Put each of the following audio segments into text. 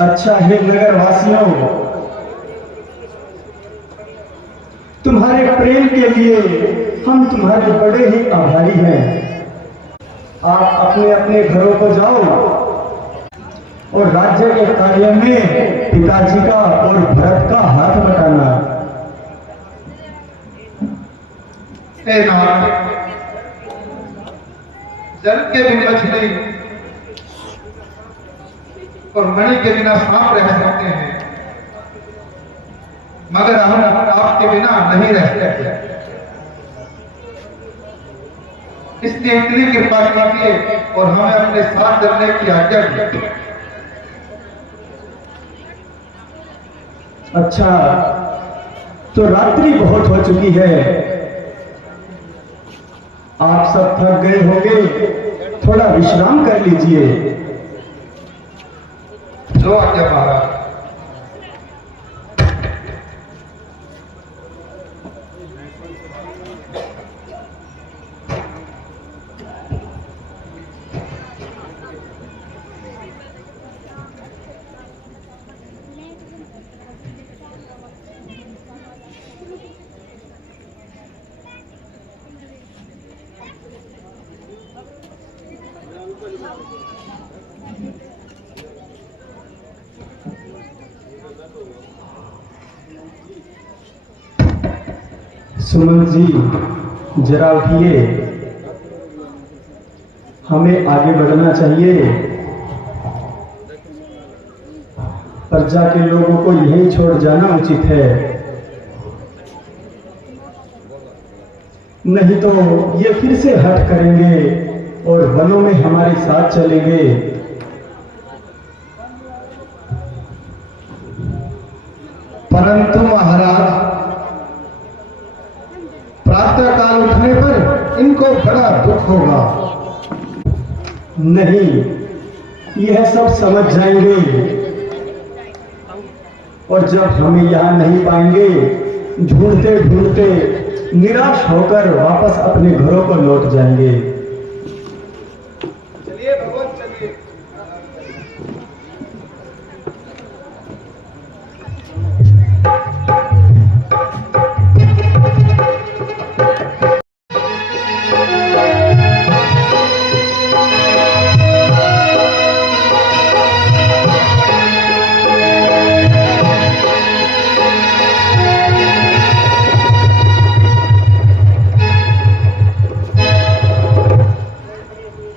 अच्छा हे नगर वासियों, तुम्हारे प्रेम के लिए हम तुम्हारे बड़े ही आभारी हैं। आप अपने अपने घरों को जाओ और राज्य के कार्य में पिताजी का और भरत का हाथ बटाना। हे नाथ, जल के भी मछली और मणि के बिना सांप रह सकते हैं, मगर हम आपके बिना नहीं रह सकते। इसलिए इतनी कृपा कीजिए और हमें अपने साथ चलने की आज्ञा दीजिए। अच्छा, तो रात्रि बहुत हो चुकी है, आप सब थक गए होंगे, थोड़ा विश्राम कर लीजिए। जो आज्ञा महाराज। सुमन जी, जरा उठिए, हमें आगे बढ़ना चाहिए। प्रजा के लोगों को यहीं छोड़ जाना उचित है, नहीं तो ये फिर से हट करेंगे और वनों में हमारे साथ चलेंगे। परंतु महाराज, प्रातः काल उठने पर इनको बड़ा दुख होगा। नहीं, यह सब समझ जाएंगे और जब हमें यहां नहीं पाएंगे, ढूंढते ढूंढते निराश होकर वापस अपने घरों पर लौट जाएंगे। चलिए भगवान, चलिए।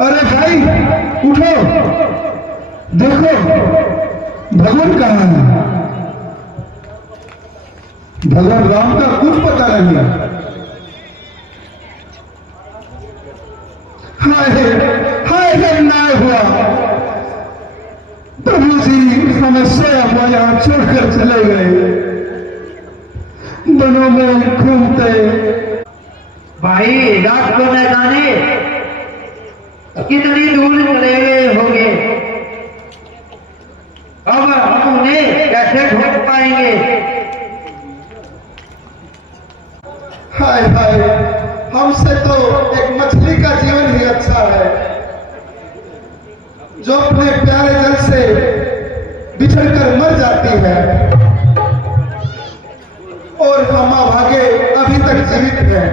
अरे भाई, उठो, देखो भगवान कहाँ है। भगवान राम का कुछ पता नहीं। हाय हाय, अन्याय हुआ। प्रभु जी हमें स्वयं यहाँ छोड़कर चले गए, वनों में घूमते। भाई, रात को न जाने कितनी दूर चले गए होंगे, अब हम उन्हें कैसे ढूंढ पाएंगे। हाय हाय, हमसे तो एक मछली का जीवन ही अच्छा है, जो अपने प्यारे जल से बिछड़कर मर जाती है, और हम अभागे अभी तक जीवित हैं।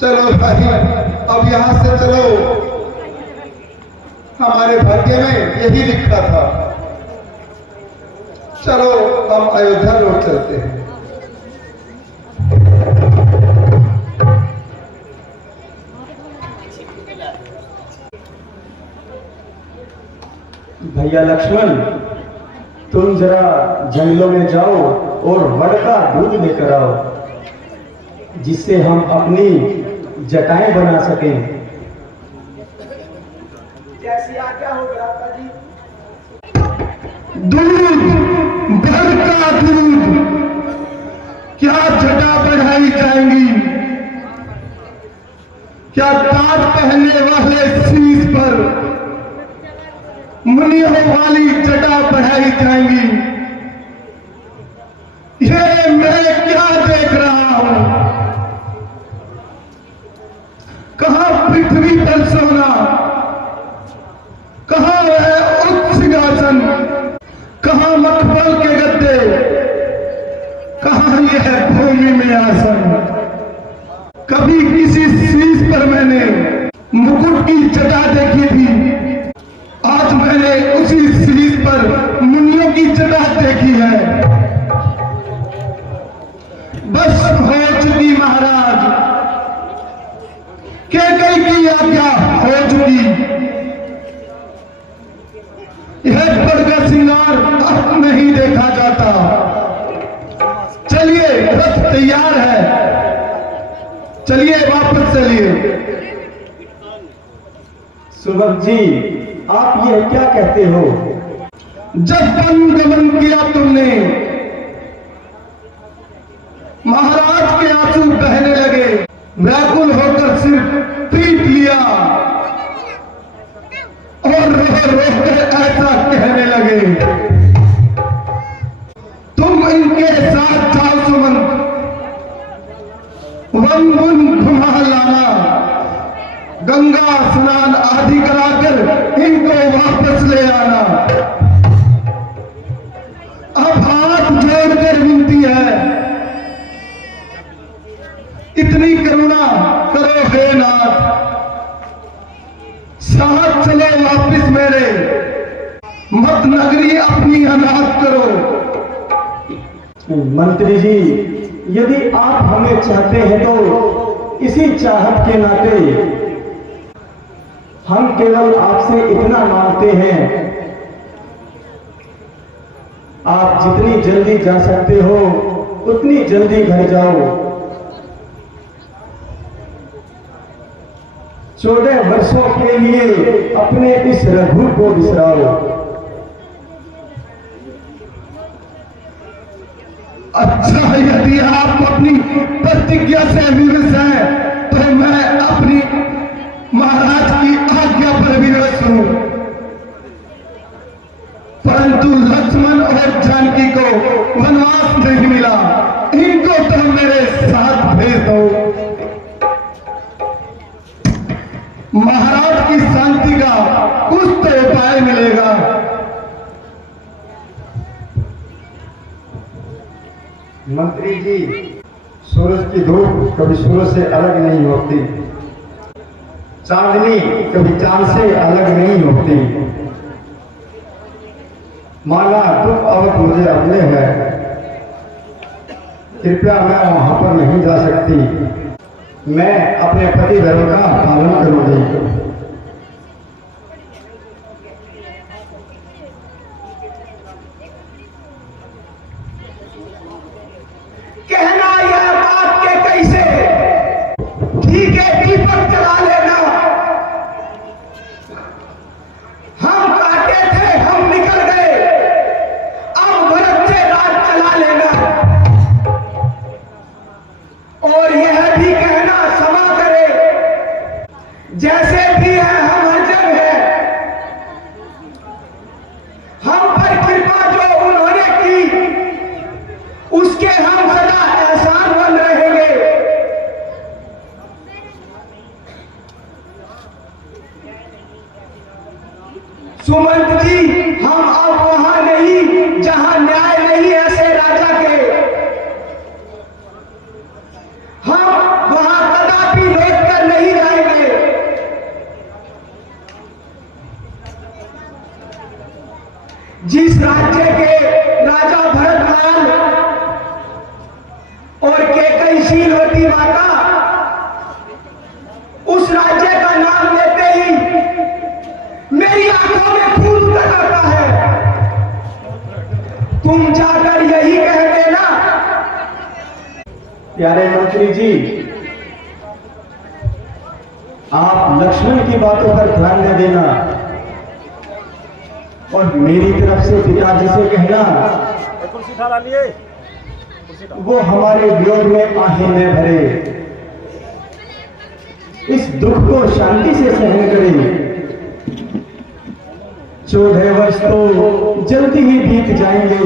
चलो भाई, अब यहां से चलो, हमारे भाग्य में यही लिखा था। चलो हम अयोध्या लौट चलते हैं। भैया लक्ष्मण, तुम जरा जंगलों में जाओ और वड़ का दूध लेकर आओ, जिससे हम अपनी जटाएं बना सकें। जैसी आज्ञा हो भ्राता जी। दूध, वड़ का दूध, क्या जटा बढ़ाई जाएंगी, क्या ताज पहनने वाले शीश पर मुनियों वाली जटा बढ़ाई जाएंगी। ये मैं क्या देख रहा हूं, कहां पृथ्वी पर सोना, पीपल के गद्दे, कहाँ यह भूमि में आसन। कभी किसी शीश पर मैंने मुकुट की जटा देखी थी, आज मैंने उसी शीश पर मुनियों की जटा देखी है। बस हो चुकी महाराज, कैकई की आज्ञा हो चुकी। यह बड़ का श्रृंगार अब नहीं देखा जाता। चलिए, रथ तैयार है, चलिए वापस चलिए। सुबह जी, आप ये क्या कहते हो? जब वन गमन किया तुमने, महाराज के आंसू बहने लगे, व्याकुल होकर सिर पीट लिया और रो रो कर ऐसा कहने लगे, तुम इनके साथ जाओ सुमंत, वन वन घुमा लाना, गंगा स्नान आदि कराकर इनको वापस ले आना। अब हाथ जोड़कर विनती है, इतनी करुणा करो हे नाथ, साथ चलो वापिस मेरे, मत नगरी अपनी अनाथ करो। मंत्री जी, यदि आप हमें चाहते हैं तो इसी चाहत के नाते हम केवल आपसे इतना मांगते हैं, आप जितनी जल्दी जा सकते हो उतनी जल्दी घर जाओ। 14 वर्षों के लिए अपने इस रघु को बिसराओ। अच्छा, यदि आप अपनी प्रतिज्ञा से विवश हैं तो मैं अपनी महाराज की आज्ञा पर विवश हूं, परंतु लक्ष्मण और जानकी को वनवास नहीं मिला, इनको तो मेरे साथ भेज दो। महाराज की शांति का कुछ तो उपाय मिलेगा। मंत्री जी, सूरज की धूप कभी सूरज से अलग नहीं होती, चांदनी कभी चांद से अलग नहीं होती। माना दुख अवध मुझे अपने है, कृपया मैं वहां पर नहीं जा सकती, मैं अपने पति धर्म का पालन करूंगी। कहना यह बात के कैसे, ठीक है दीपक जला लेना, हम काटे थे हम निकल गए, अब भरत से राज चला लेना। और यह भी कहना क्षमा करे, जैसे भी है हम अर्जन है, हम पर कृपा जो उन्होंने की उसके हम सदा एहसानमंद रहेंगे। सुमंत जी, हम अब वहां नहीं जहां न्याय नहीं ऐसे राजा के, हम वहां कदापि लौट कर नहीं जाएंगे। जिस राज्य के राजा भरतलाल और कैकईशीलवती माता, उस राज्य का नाम लेते ही मेरी आंखों में खून उतर आता है। तुम जाकर यही कह देना। प्यारे मंत्री जी, आप लक्ष्मण की बातों पर ध्यान न देना और मेरी तरफ से पिताजी से कहना वो हमारे विरोध में आहें न भरे, इस दुख को शांति से सहन करें। 14 वर्ष तो जल्दी ही बीत जाएंगे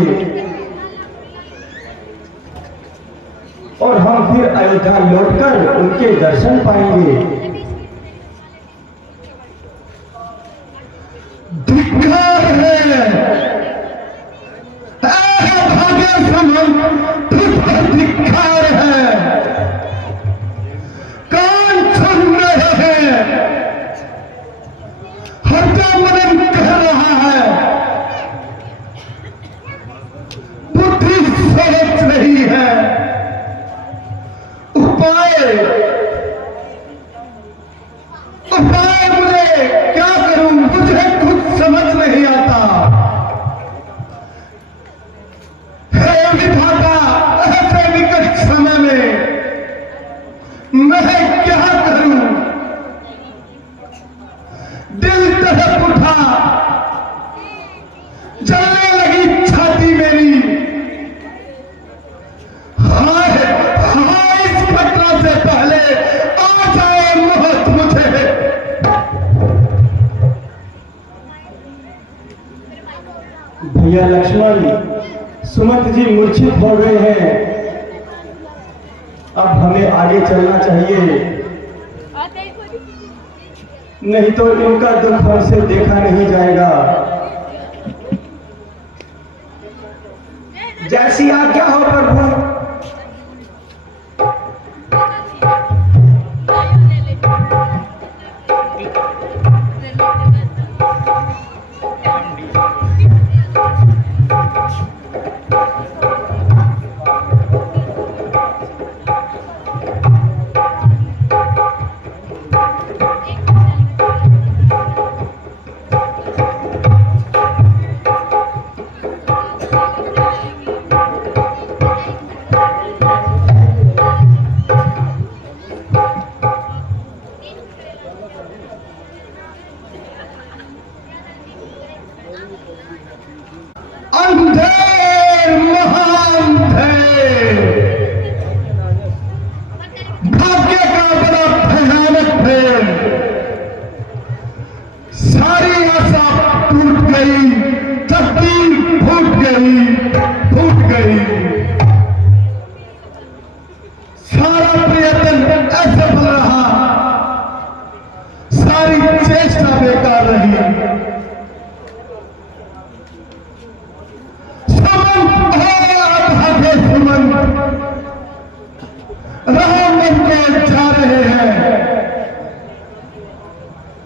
और हम फिर अयोध्या लौटकर उनके दर्शन पाएंगे। धिक्कार है हम तुझ पर धिक्कार है। कान सुन रहे हैं, हर मन कह रहा है, बुद्धि सोच रही है। उपाय मुझे क्या करूं, मुझे कुछ समझ नहीं आता। हे विधाता, ऐसे निकट समय में मैं क्या करूं? दिल तड़प उठा, जलने लगी छाती मेरी। हाय हाय, इस घटना से पहले आ जाए मौत मुझे। भैया लक्ष्मण, सुमंत जी मूर्छित हो गए हैं, अब हमें आगे चलना चाहिए, नहीं तो इनका दुख हमसे देखा नहीं जाएगा। जैसी आज्ञा हो प्रभु। अंधेर महान थे, भाग्य का बड़ा भयानक खेल। सारी आशा टूट गई, तकदीर फूट गई। सारा प्रयत्न असफल रहा, सारी चेष्टा बेकार रही। राम के जा रहे हैं,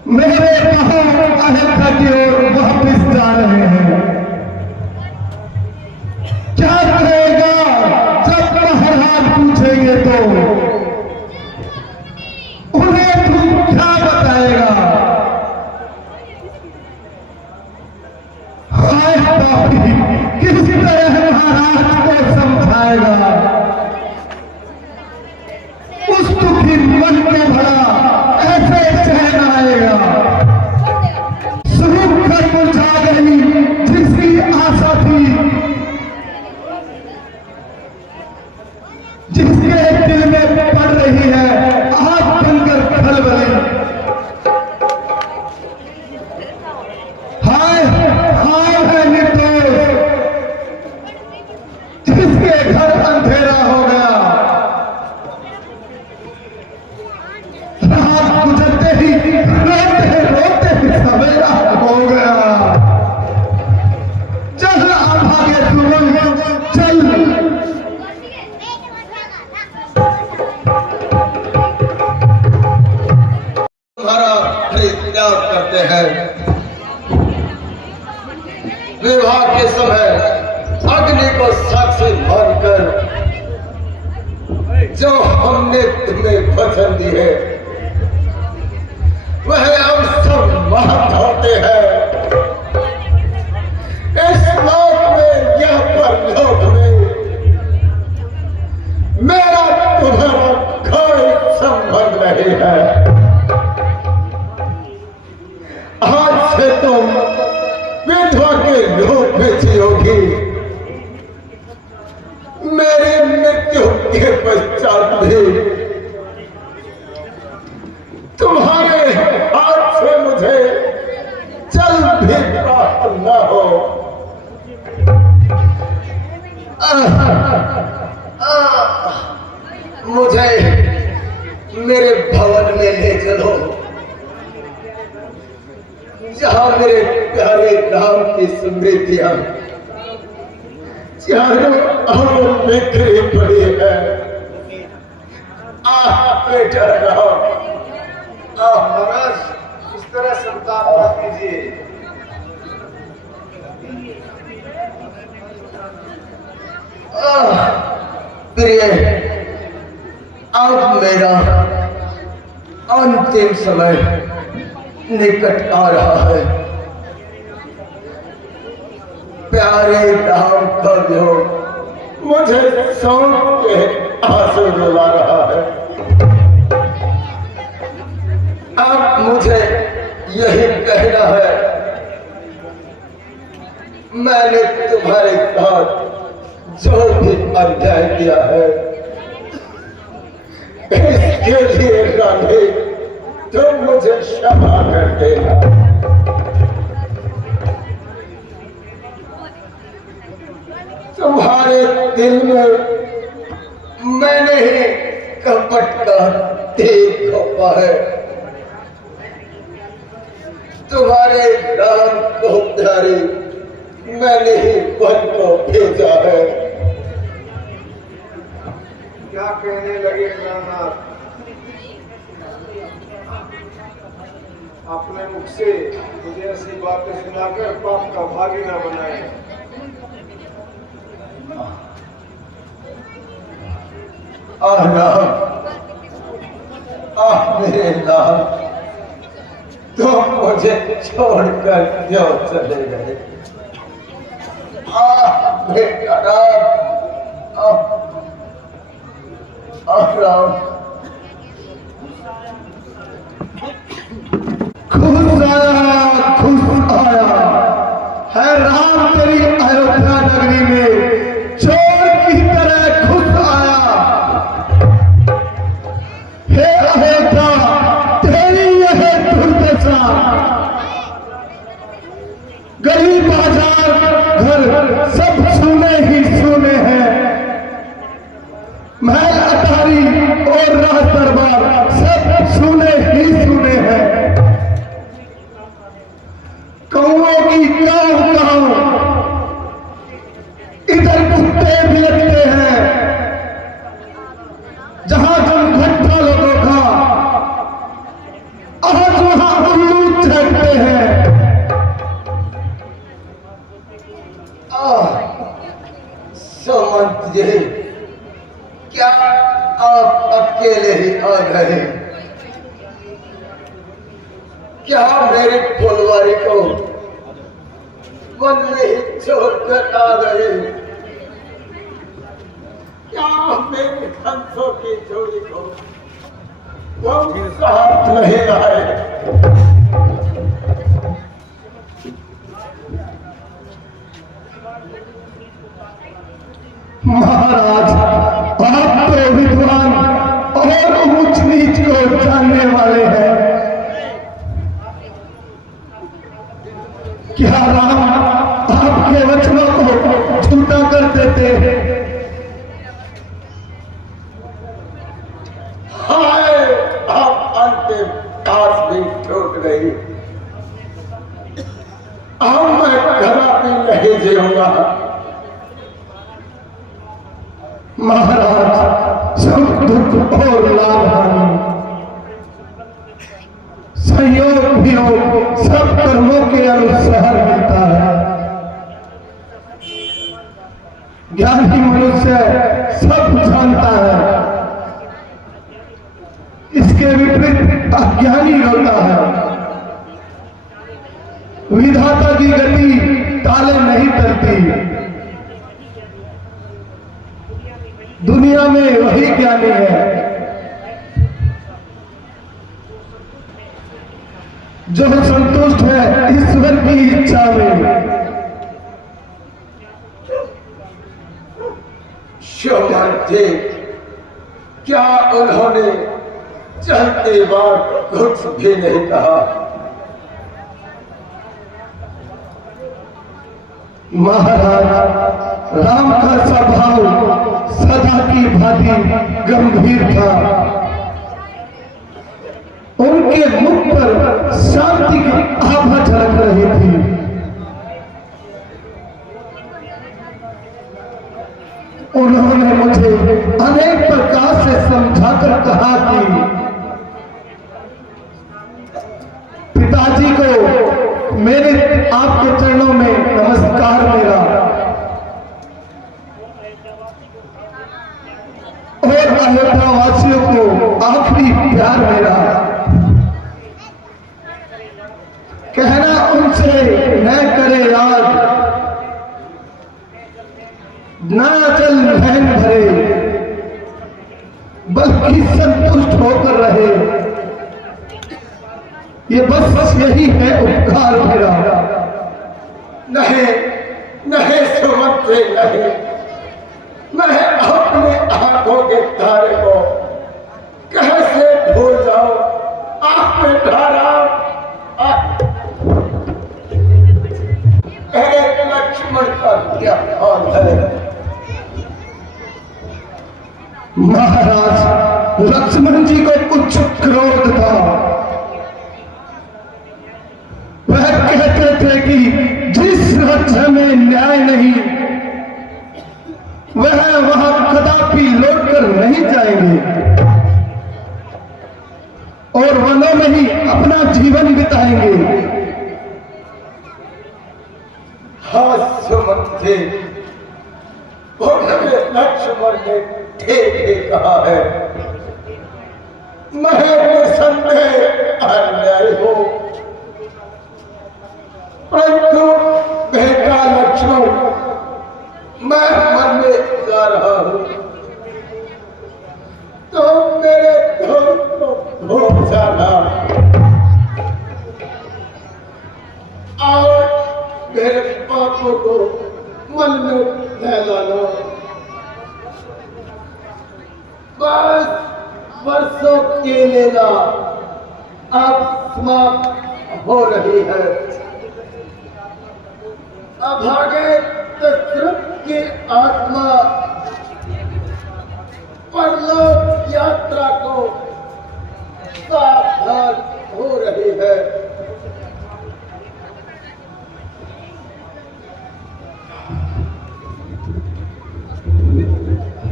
मेरे कहा अयोध्या की ओर वापिस जा रहे हैं। क्या करेगा जब हर हाल पूछेंगे तो उन्हें तुम क्या बताएगा? हाय पापी, किस तरह महाराज को समझाएगा? उस दुखी मन के भला ऐसे चैन आएगा। सूख कर मुरझा गई जिसकी आशा थी, जिसके दिल में पड़ रही है आग बनकर खलबली। हाय हाय है निर्दोष, जिसके घर अंधेरा हो गया। रात गुजरते ही रोते सवेरा हो गया। चल भागे सुमन, चल। तुम्हारा त्याग करते हैं। विवाह के समय अग्नि को साक्षी मानकर जो हमने तुम्हें वचन दी है वह अब सब महत्व होते हैं। इस लोक में, यह परलोक में मेरा तुम्हारा कोई संबंध नहीं है। आज से तुम विधवा के रूप में जियोगी। मेरी मृत्यु के पश्चात भी तुम्हारे हाथ से मुझे जल भी प्राप्त न हो। मुझे मेरे भवन में ले चलो, जहां मेरे प्यारे राम की स्मृतियां चारों ओर बिखरी पड़ी है। बेटा राम, महाराज इस तरह संताप मत कीजिए। प्रिय, अब मेरा अंतिम समय निकट आ रहा है। प्यारे राम का वियोग मुझे सौंप के आंसू रुला रहा है। अब मुझे यही कहना है, मैंने तुम्हारे साथ जो भी अन्याय किया है, इसके लिए राधे तुम मुझे क्षमा कर देना। तुम्हारे दिल में मैंने ही कपट का तेज खोपा है। तुम्हारे राम को प्यारी मैंने ही वन को भेजा है। क्या कहने लगे प्राणनाथ? अपने मुख से मुझे ऐसी बातें सुनाकर पाप का भागी ना बनाए। राम, मेरे राम, तुम मुझे छोड़कर क्यों चले गए? बेटा राम, राम, खुश आया है राम तेरी अयोध्या नगरी में, चोर की तरह खुश आया। हे अयोध्या, तेरी यह दुर्दशा, गली बाजार घर सब सुने ही सुने हैं। महल अटारी और राज दरबार सब सुने ही सुने हैं। कौओं की काव काव, इधर कुत्ते भी लगते हैं। जहां जनघट्टा लोगों का, आज वहां उल्लू चढ़ते हैं। समझ जी, क्या आप अकेले ही आ गए? क्या मेरे फुलवारी को वन में ही छोड़कर आ गए? क्या मेरे हंसों की जोड़ी को तुम साथ नहीं लाए? महाराज, आप तो विद्वान और ऊंच नीच को जानने वाले हैं। क्या राम आपके वचनों को झूठा कर देते हैं? हाय, अब अंतिम सांस भी छूट गई। अब मैं कदापि नहीं जीऊंगा। महाराज, सुख दुख और लाभ हानि, संयोग वियोग सब कर्मों के अनुसार मिलता है। ज्ञानी मनुष्य सब जानता है, इसके विपरीत अज्ञानी होता है। विधाता की गति ताले नहीं चलती। दुनिया में वही ज्ञानी है जो संतुष्ट है ईश्वर की इच्छा में। शोभन जी, क्या उन्होंने चलते बार कुछ भी नहीं कहा? महाराज, राम का स्वभाव सदा की भांति गंभीर था। उनके मुख पर शांति की आभा झलक रही थी। उन्होंने मुझे अनेक प्रकार से समझाकर कहा कि पिताजी को मेरे आपके चरणों में नमस्कार मेरा, और अयोध्या वासियों को आखिरी प्यार मेरा। कहना उनसे न करे याद, ना चल बहन भरे, बल्कि संतुष्ट होकर रहे। ये बस यही है उपकार मेरा। नहीं नहीं सुमन से नहीं, मैं अपने आंखों के तारे को कैसे भूल जाऊं। आंख में धारा लक्ष्मण का क्या हाल है। महाराज लक्ष्मण जी को कुछ क्रोध था। वह कहते थे कि जिस राज्य में न्याय नहीं, वह वहां कदापि लौटकर नहीं जाएंगे और वनों में ही अपना जीवन बिताएंगे। हाँ सुमन थे, लक्ष्मण ने ठीक ही कहा है। मैं निसंदेह अन्याय हो, परंतु बेटा लक्ष्मण, मैं मन में जा रहा हूं तो मेरे दोस्त को भूल जाना और मेरे पापों को मन में फैलाना। बस वर्षों की लीला अब समाप्त हो रही है। अभागे दशरथ की आत्मा परलोक यात्रा को सावधान हो रही है।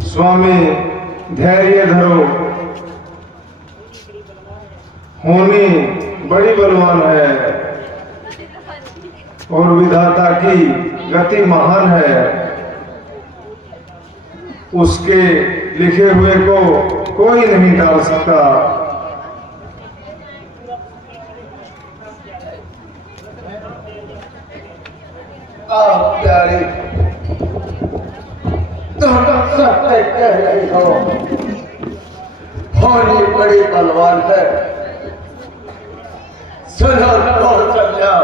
स्वामी धैर्य धरो, होनी बड़ी बलवान है और विधाता की गति महान है। उसके लिखे हुए को कोई नहीं टाल सकता। आप प्यारे तुम सत्य कह रही हो, होनी बड़ी बलवान है। सुनो कौशल्या,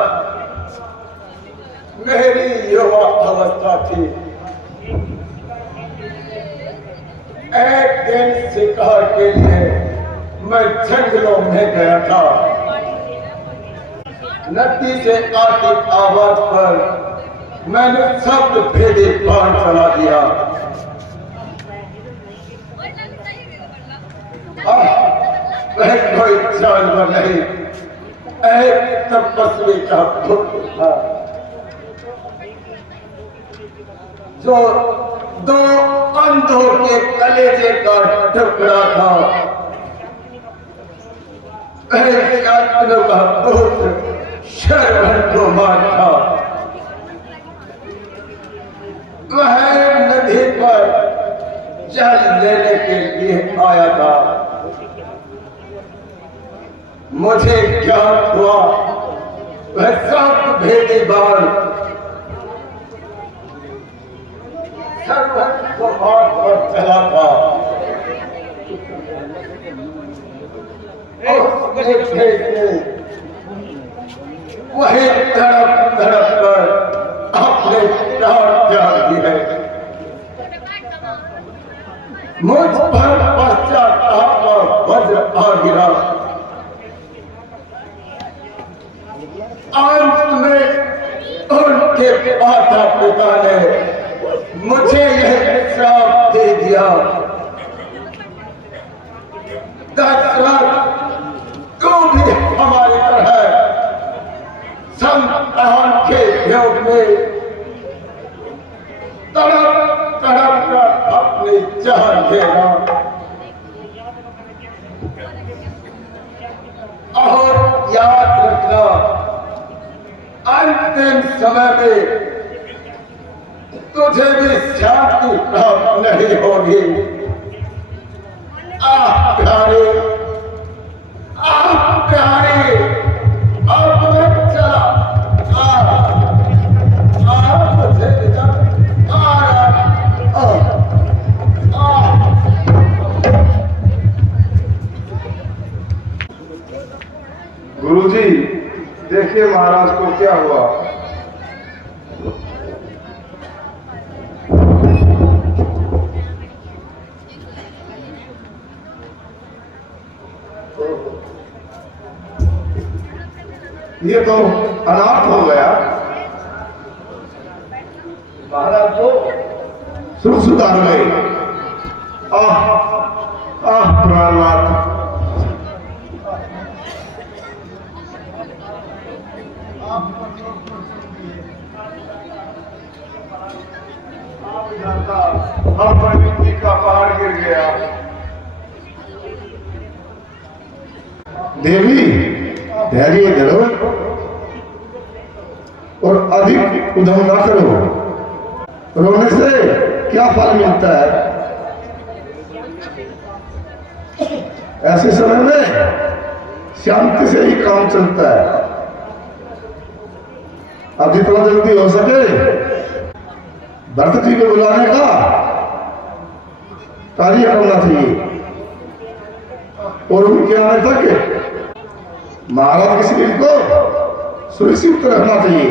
मेरी युवा अवस्था थी। एक दिन शिकार के लिए मैं जंगलों में गया था। नदी से आती आवाज पर मैंने शब्द भेदी बाण चला दिया। वह कोई जानवर नहीं, एक तपस्वी का पुत्र था जो दो अंधों के कलेजे का टुकड़ा था। का पुत्र शरवण को मार था। वह नदी पर जल लेने के लिए आया था। मुझे ज्ञात हुआ वह सब भेदी बाण शरवण को मार पर चला था। वही तड़प तड़प कर अपने प्राण त्याग दिए। मुझ पर पश्चाताप का वज्र आ गिरा। अंत में उनके माता पिता ने मुझे यह श्राप दे दिया, दशरथ तू भी हमारी तरह संतान के योग में तड़प तड़प कर अपनी जान देना और याद रखना अंतिम समय में तुझे भी शांति प्राप्त नहीं होगी। प्यारे अब मैं चला मुझे गुरुजी, देखिए महाराज को क्या हुआ। ये तो अनाथ हो गया। महाराज को सुख सुधार गए। प्राणनाथ, हम पर मिट्टी का पहाड़ गिर गया। देवी, धैर्य धरो और अधिक उद्यम न करो। रोने से क्या फल मिलता है? ऐसे समय में शांति से ही काम चलता है। अब जितना जल्दी हो सके भरत जी को बुलाने का कार्य करना चाहिए और उनके आने तक महाराज के शरीर को सुरक्षित रखना चाहिए।